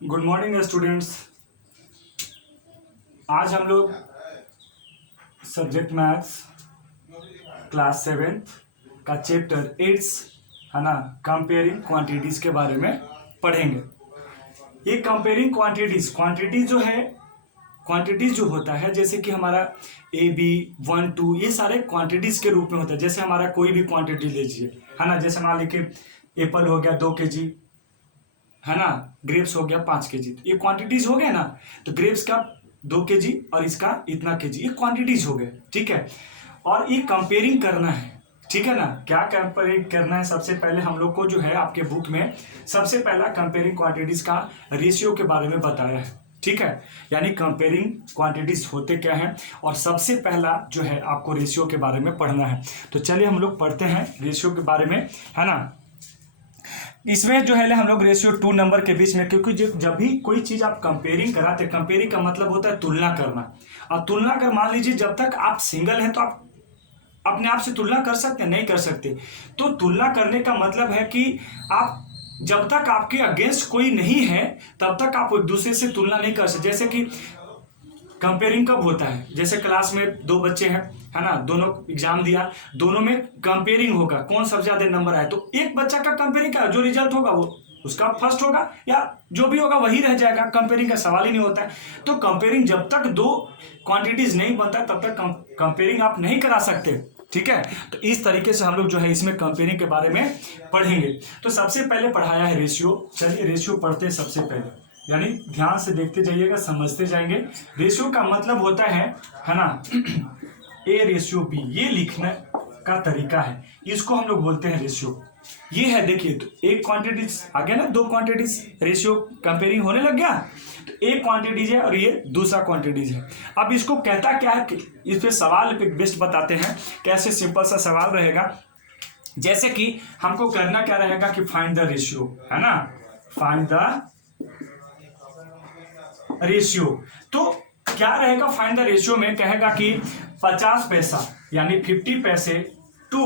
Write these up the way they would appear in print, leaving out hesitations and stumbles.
Good morning students. आज हम लोग सब्जेक्ट मैथ्स क्लास 7th का चैप्टर 8 है ना, कंपेयरिंग क्वांटिटीज के बारे में पढ़ेंगे। ये कंपेयरिंग क्वांटिटीज जो है, क्वांटिटीज जो होता है जैसे कि हमारा ए बी 1 2 ये सारे क्वांटिटीज के रूप में होता है। जैसे हमारा कोई भी क्वांटिटी लीजिए है ना, जैसे मान लीजिए एप्पल हो गया 2 kg है ना, ग्रेप्स हो गया 5 kg, तो ये क्वांटिटीज हो गए ना। तो ग्रेप्स का 2 kg और इसका इतना kg, ये क्वांटिटीज हो गए, ठीक है। और ये कंपेयरिंग करना है, ठीक है ना। क्या कंपेयरिंग करना है? सबसे पहले हम लोग को जो है आपके बुक में सबसे पहला कंपेयरिंग क्वांटिटीज का रेशियो के बारे में बताया है, ठीक है। यानी कंपेयरिंग क्वांटिटीज होते क्या है, और सबसे पहला जो है आपको रेशियो के बारे में पढ़ना है। तो चलिए हम लोग पढ़ते हैं रेशियो के बारे में, है ना। इसमें जो है हम लोग रेशियो 2 नंबर के बीच में, क्योंकि जब भी कोई चीज आप कंपेयरिंग कराते, कंपेयरिंग का मतलब होता है तुलना करना। और तुलना कर, मान लीजिए जब तक आप सिंगल हैं तो आप अपने आप से तुलना कर सकते हैं, नहीं कर सकते। तो तुलना करने का मतलब है कि आप जब तक आपके अगेंस्ट कोई नहीं है तब तक आप एक दूसरे से तुलना नहीं कर सकते। जैसे कि कंपेयरिंग कब होता है, जैसे क्लास में 2 बच्चे हैं है ना, दोनों एग्जाम दिया, दोनों में कंपेयरिंग होगा कौन सबसे ज्यादा नंबर आए, तो एक बच्चा का कंपेयरिंग का जो रिजल्ट होगा वो उसका फर्स्ट होगा, या जो भी होगा वही रह जाएगा। कंपेयरिंग का सवाल ही नहीं होता है। तो कंपेयरिंग जब तक 2 क्वांटिटीज नहीं बनता तब तक कंपेयरिंग आप नहीं करा सकते, ठीक है। तो इस तरीके से हम लोग जो है इसमें कंपेयरिंग के बारे में पढ़ेंगे। तो सबसे पहले पढ़ाया है रेशियो। चलिए रेशियो पढ़ते हैं सबसे पहले, यानी ध्यान से देखते जाइएगा, समझते जाएंगे। रेशियो का मतलब होता है ना, ए रेशियो बी, ये लिखने का तरीका है, इसको हम लोग बोलते हैं रेशियो। ये है, देखिए तो एक क्वांटिटीज आ गया ना, 2 क्वांटिटीज, रेशियो कंपेयरिंग होने लग गया। तो एक क्वांटिटीज है और ये दूसरा क्वांटिटीज है। अब इसको कहता क्या है, इस पे सवाल पे बेस्ट बताते हैं कैसे। सिंपल सा सवाल रहेगा, जैसे कि हमको करना क्या रहेगा कि फाइंड द रेशियो, है ना, फाइंड द रेशियो। तो क्या रहेगा फाइंड द रेशियो में, कहेगा कि 50 पैसा यानी 50 पैसे टू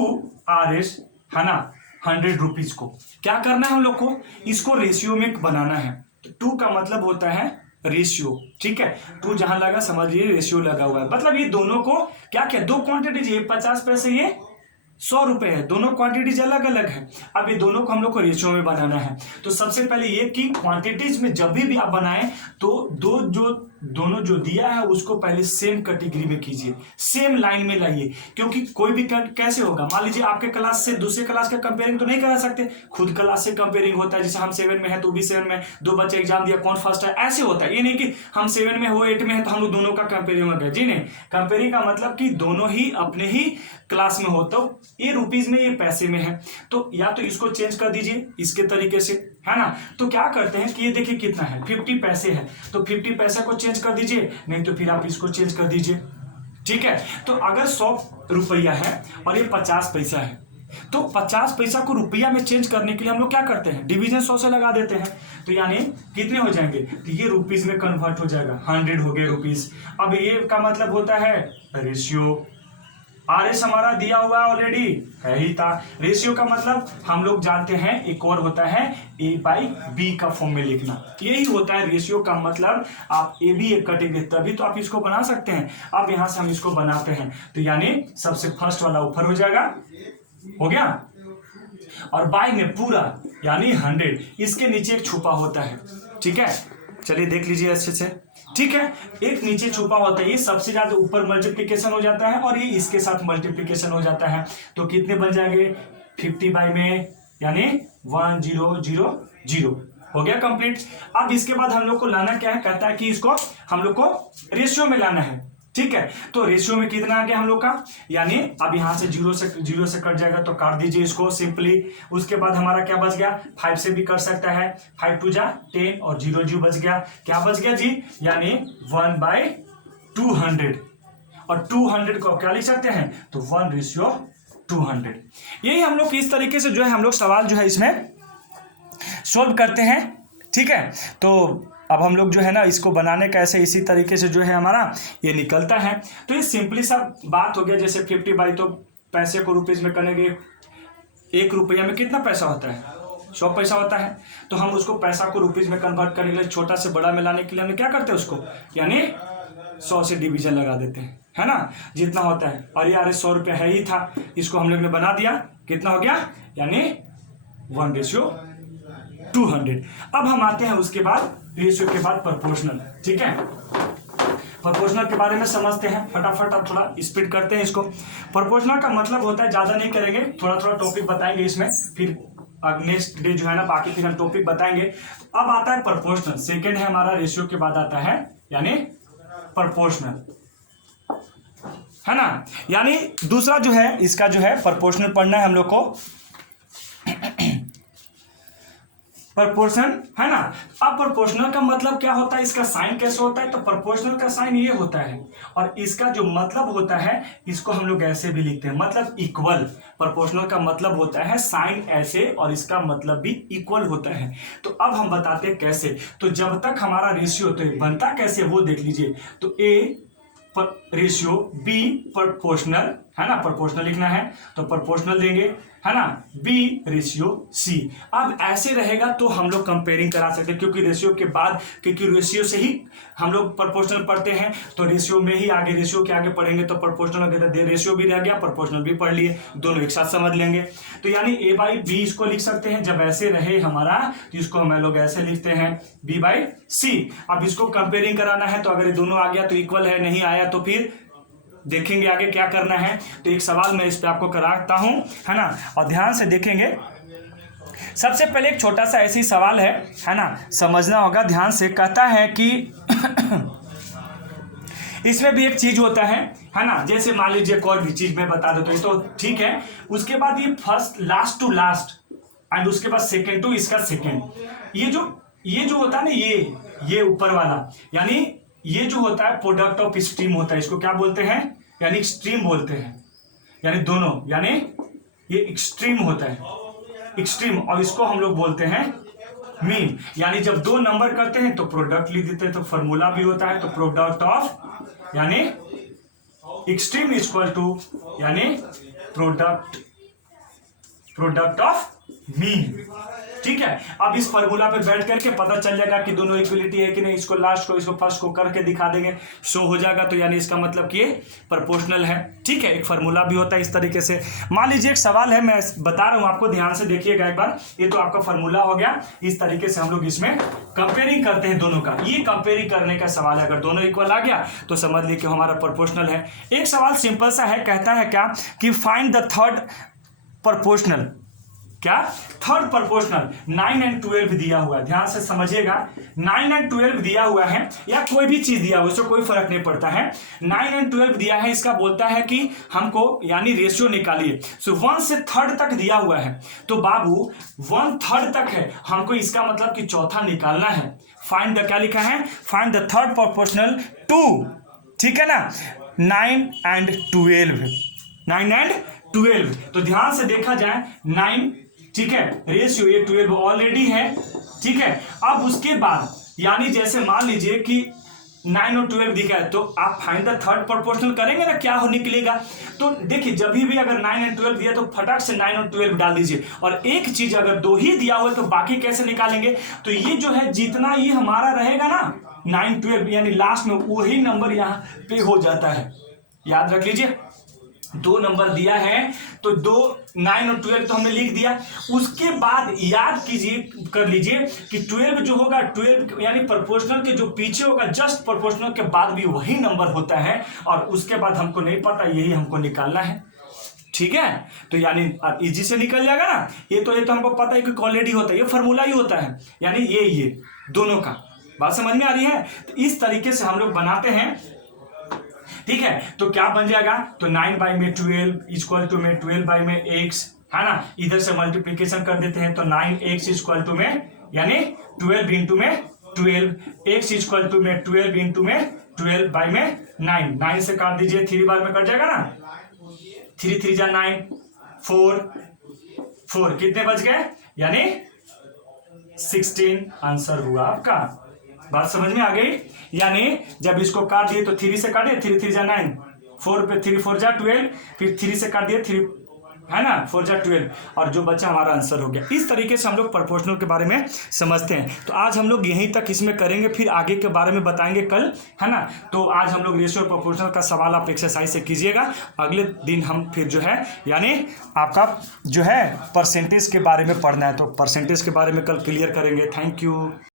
RS, है ना, 100 रुपीज को क्या करना है हम लोग को, इसको रेशियो में बनाना है। तो 2 का मतलब होता है रेशियो, ठीक है। 2 जहां लगा समझिए रेशियो लगा हुआ है, मतलब ये दोनों को क्या क्या, 2 क्वांटिटीज, ये 50 पैसे, ये 100 रुपए है, दोनों क्वांटिटीज अलग अलग है। अब ये दोनों को हम लोग को रेशियो में बनाना है। तो सबसे पहले ये कि क्वांटिटीज में जब भी आप बनाएं तो दोनों जो दिया है उसको पहले सेम कैटेगरी में कीजिए, सेम लाइन में लाइए। क्योंकि कोई भी कैसे होगा, मान लीजिए आपके क्लास से दूसरे क्लास का कंपेयरिंग तो नहीं करा सकते, खुद क्लास से कंपेयरिंग होता है। जैसे हम 7 में है तो भी 7 में, 2 बच्चे एग्जाम दिया कौन फर्स्ट है, ऐसे होता है। ये नहीं कि हम 7 में हो 8 में है तो हम लोग दोनों का कंपेयरिंग हो गया, जी नहीं। कंपेयरिंग का मतलब कि दोनों ही अपने ही क्लास में हो, तो ये रुपीज में, ये पैसे में है, तो या तो इसको चेंज कर दीजिए इसके तरीके से, है ना। तो क्या करते हैं कि ये देखिए कितना है, 50 पैसे है, तो 50 पैसे को चेंज कर दीजिए, नहीं तो फिर आप इसको चेंज कर दीजिए, ठीक है। तो अगर 100 रुपया है और ये 50 पैसा है, तो 50 पैसा को रुपया में चेंज करने के लिए हम लोग क्या करते हैं, डिवीजन 100 से लगा देते हैं। तो यानी कितने हो जाएंगे, तो ये रुपीज में कन्वर्ट हो जाएगा, 100 हो गए रुपीज। अब ये का मतलब होता है रेशियो। RS हमारा दिया हुआ ऑलरेडी है ही था। रेशियो का मतलब हम लोग जानते हैं, एक और होता है A/B का फॉर्म में लिखना, यही होता है रेशियो का मतलब। आप A B एक कटेंगे तभी तो आप इसको बना सकते हैं। अब यहां से हम इसको बनाते हैं, तो यानी सबसे फर्स्ट वाला ऊपर हो जाएगा, हो गया। और बाई में पूरा यानी 100, इसके नीचे एक छुपा होता है, ठीक है। चलिए देख लीजिए अच्छे से, ठीक है। एक नीचे छुपा होता है, ये सबसे ज्यादा ऊपर मल्टीप्लिकेशन हो जाता है और ये इसके साथ मल्टीप्लिकेशन हो जाता है। तो कितने बन जाएंगे, 50 बाई में यानी 1000 हो गया कंप्लीट। अब इसके बाद हम लोग को लाना क्या है, कहता है कि इसको हम लोग को रेशियो में लाना है, ठीक है। तो रेशियो में कितना आ गया हम लोग का, यानी अब यहां से जीरो से कट जाएगा तो काट दीजिए इसको सिंपली। उसके बाद हमारा क्या बच गया, 5 से भी कर सकता है, 5 2 जा 10 और 0 बच गया, क्या बच गया जी, यानी 1/200। और 200 को क्या लिख सकते हैं, तो 1:200। यही हम लोग इस तरीके से जो है हम लोग सवाल जो है इसमें सोल्व करते हैं, ठीक है। तो अब हम लोग जो है ना इसको बनाने का ऐसे इसी तरीके से जो है हमारा ये निकलता है। तो ये सिंपली सा बात हो गया। जैसे 50 बाई, तो पैसे को रुपीज में करेंगे, 1 रुपया में कितना पैसा होता है, 100 पैसा होता है। तो हम उसको पैसा को रुपीज में कन्वर्ट करने के लिए, छोटा से बड़ा में लाने के लिए हमें क्या करते हैं उसको, यानी 100 से डिवीजन लगा देते हैं, है ना, जितना होता है। और यार 100 रुपया है ही था, इसको हम लोग ने बना दिया, कितना हो गया, यानी 1:200। अब हम आते हैं उसके बाद रेशियो के बाद प्रोपोर्शनल। ठीक है, प्रोपोर्शनल के बारे में समझते हैं फटाफट। अब थोड़ा स्पीड करते हैं इसको। प्रोपोर्शनल का मतलब होता है, ज्यादा नहीं करेंगे, थोड़ा थोड़ा टॉपिक बताएंगे इसमें, फिर नेक्स्ट डे जो है ना बाकी फिर हम टॉपिक बताएंगे। अब आता है प्रोपोर्शनल, सेकंड है हमारा, रेशियो के बाद आता है यानी प्रोपोर्शनल, है ना। यानी दूसरा जो है इसका जो है प्रोपोर्शनल पढ़ना है हम लोग को, प्रोपोर्शन, है ना। अब प्रोपोर्शनल का मतलब क्या होता है, इसका साइन कैसे होता है, तो प्रोपोर्शनल का साइन ये होता है, और इसका जो मतलब होता है इसको हम लोग ऐसे भी लिखते हैं, मतलब इक्वल। प्रोपोर्शनल का मतलब होता है साइन ऐसे, और इसका मतलब भी इक्वल होता है। तो अब हम बताते हैं कैसे। तो जब तक हमारा रेशियो तो बनता कैसे वो देख लीजिए। तो ए रेशियो, बी प्रोपोर्शनल, है ना, प्रोपोर्शनल लिखना है तो प्रोपोर्शनल देंगे, है ना, बी रेशियो सी। अब ऐसे रहेगा तो हम लोग कंपेयरिंग करा सकते हैं, क्योंकि रेशियो के बाद, क्योंकि रेशियो से ही हम लोग प्रोपोर्शनल पढ़ते हैं, तो रेशियो में ही आगे, रेशियो के आगे पढ़ेंगे तो प्रोपोर्शनल वगैरह, रेशियो भी रह गया, प्रोपोर्शनल भी पढ़ लिए, दोनों एक साथ समझ लेंगे। तो यानी ए बाई बी इसको लिख सकते हैं, जब ऐसे रहे हमारा तो इसको हम लोग ऐसे लिखते हैं बी बाई सी। अब इसको कंपेयरिंग कराना है, तो अगर ये दोनों आ गया तो इक्वल है, नहीं आया तो फिर देखेंगे आगे क्या करना है। तो एक सवाल मैं इस पे आपको कराता हूं, है ना, और ध्यान से देखेंगे। सबसे पहले एक छोटा सा ऐसी सवाल है ना, समझना होगा ध्यान से। कहता है कि इसमें भी एक चीज होता है ना, जैसे मान लीजिए एक और भी चीज मैं बता देता हूं तो ठीक है। उसके बाद ये first, last to last, and उसके बाद सेकेंड टू इसका सेकेंड, ये जो होता है ना, ये ऊपर वाला, यानी ये जो होता है प्रोडक्ट ऑफ स्ट्रीम होता है, इसको क्या बोलते हैं, यानी एक्सट्रीम बोलते हैं, यानी दोनों, यानी ये एक्सट्रीम होता है, एक्सट्रीम, और इसको हम लोग बोलते हैं मीन। यानी जब दो नंबर करते हैं तो प्रोडक्ट लिख देते हैं, तो फॉर्मूला भी होता है, तो प्रोडक्ट ऑफ, यानी एक्सट्रीम इक्वल टू, यानी प्रोडक्ट ऑफ मीन। ठीक है, अब इस फॉर्मूला पे बैठ करके पता चल जाएगा कि दोनों इक्वलिटी है कि नहीं, इसको लास्ट को, इसको फर्स्ट को करके दिखा देंगे, शो हो जाएगा, तो यानी इसका मतलब कि ये प्रोपोर्शनल है। ठीक है, एक फॉर्मूला भी होता है इस तरीके से। मान लीजिए एक सवाल है, मैं बता रहा हूं आपको, ध्यान से देखिएगा एक बार। ये तो आपका फॉर्मूला हो गया, इस तरीके से हम लोग इसमें कंपेयरिंग करते हैं दोनों का। ये कंपेयरिंग करने का सवाल है, अगर दोनों इक्वल आ गया तो समझ लीजिए कि हमारा प्रोपोर्शनल है। एक सवाल सिंपल सा है, कहता है क्या कि फाइंड द थर्ड प्रोपोर्शनल, क्या थर्ड प्रोपोर्शनल। 9 और 12 दिया हुआ है, ध्यान से समझिएगा। 9 और 12 दिया हुआ है, या कोई भी चीज दिया हुआ है, उससे कोई फर्क नहीं पड़ता है। 9 और 12 दिया है, इसका बोलता है कि हमको यानी रेशियो निकालिए। सो 1 से 3rd तक दिया हुआ है, तो बाबू 1/3 तक है, हमको इसका मतलब कि चौथा निकालना है। फाइंड द, क्या लिखा है, find the third proportional to, ठीक है ना, 9 और 12, 9 और 12। तो ध्यान से देखा जाए, 9, ठीक है, रेशियो ये 12 ऑलरेडी है, ठीक है। अब उसके बाद यानी जैसे मान लीजिए कि 9 और 12 दिखा है, तो आप फाइंड द थर्ड प्रोपोर्शनल करेंगे ना, क्या हो निकलेगा। तो देखिए जब भी अगर 9 और 12 दिया तो फटाक से 9 और 12 डाल दीजिए। और एक चीज अगर 2 ही दिया हुआ है तो बाकी कैसे निकालेंगे। तो ये जो है जितना ये हमारा रहेगा ना 9, 12, यानी लास्ट में वही नंबर यहाँ पे हो जाता है। याद रख लीजिए, 2 नंबर दिया है तो 2, 9 और 12 तो हमने लिख दिया। उसके बाद याद कीजिए, कर लीजिए कि 12 जो होगा, 12 यानी प्रोपोर्शनल के जो पीछे होगा, जस्ट प्रोपोर्शनल के बाद भी वही नंबर होता है, और उसके बाद हमको नहीं पता, यही हमको निकालना है। ठीक है, तो यानी इजी से निकल जाएगा ना। ये तो हमको पता है कि ऑलरेडी होता है, ये फॉर्मूला ही होता है, यानी ये दोनों का। बात समझ में आ रही है। तो इस तरीके से हम लोग बनाते हैं, ठीक है। तो क्या बन जाएगा, तो 9 बाई में 12 इक्वल टू में 12 बाई में x, है ना, इधर से मल्टीप्लीकेशन कर देते हैं, तो 9x इक्वल टू में, यानी 12 इंटू में 12, x इक्वल टू में 12 इंटू में 12 बाई में 9, 9 से काट दीजिए, 3 बार में कट जाएगा ना, 3 3 जा 9, 4 कितने बच गए, यानी 16 आंसर हुआ आपका। बात समझ में आ गई। यानी जब इसको काट दिए तो 3 से काटे, 3 3 जा 9, 4 पे 3 4 जा 12, फिर 3 से काट दिए, 3 है ना, 4 जा 12, और जो बच्चा हमारा आंसर हो गया। इस तरीके से हम लोग प्रोपोर्शनल के बारे में समझते हैं। तो आज हम लोग यहीं तक इसमें करेंगे, फिर आगे के बारे में बताएंगे कल, है ना। तो आज हम लोग रेशियो और प्रोपोर्शनल का सवाल आप एक्सरसाइज से कीजिएगा। अगले दिन हम फिर जो है यानी आपका जो है परसेंटेज के बारे में पढ़ना है, तो परसेंटेज के बारे में कल क्लियर करेंगे। Thank you.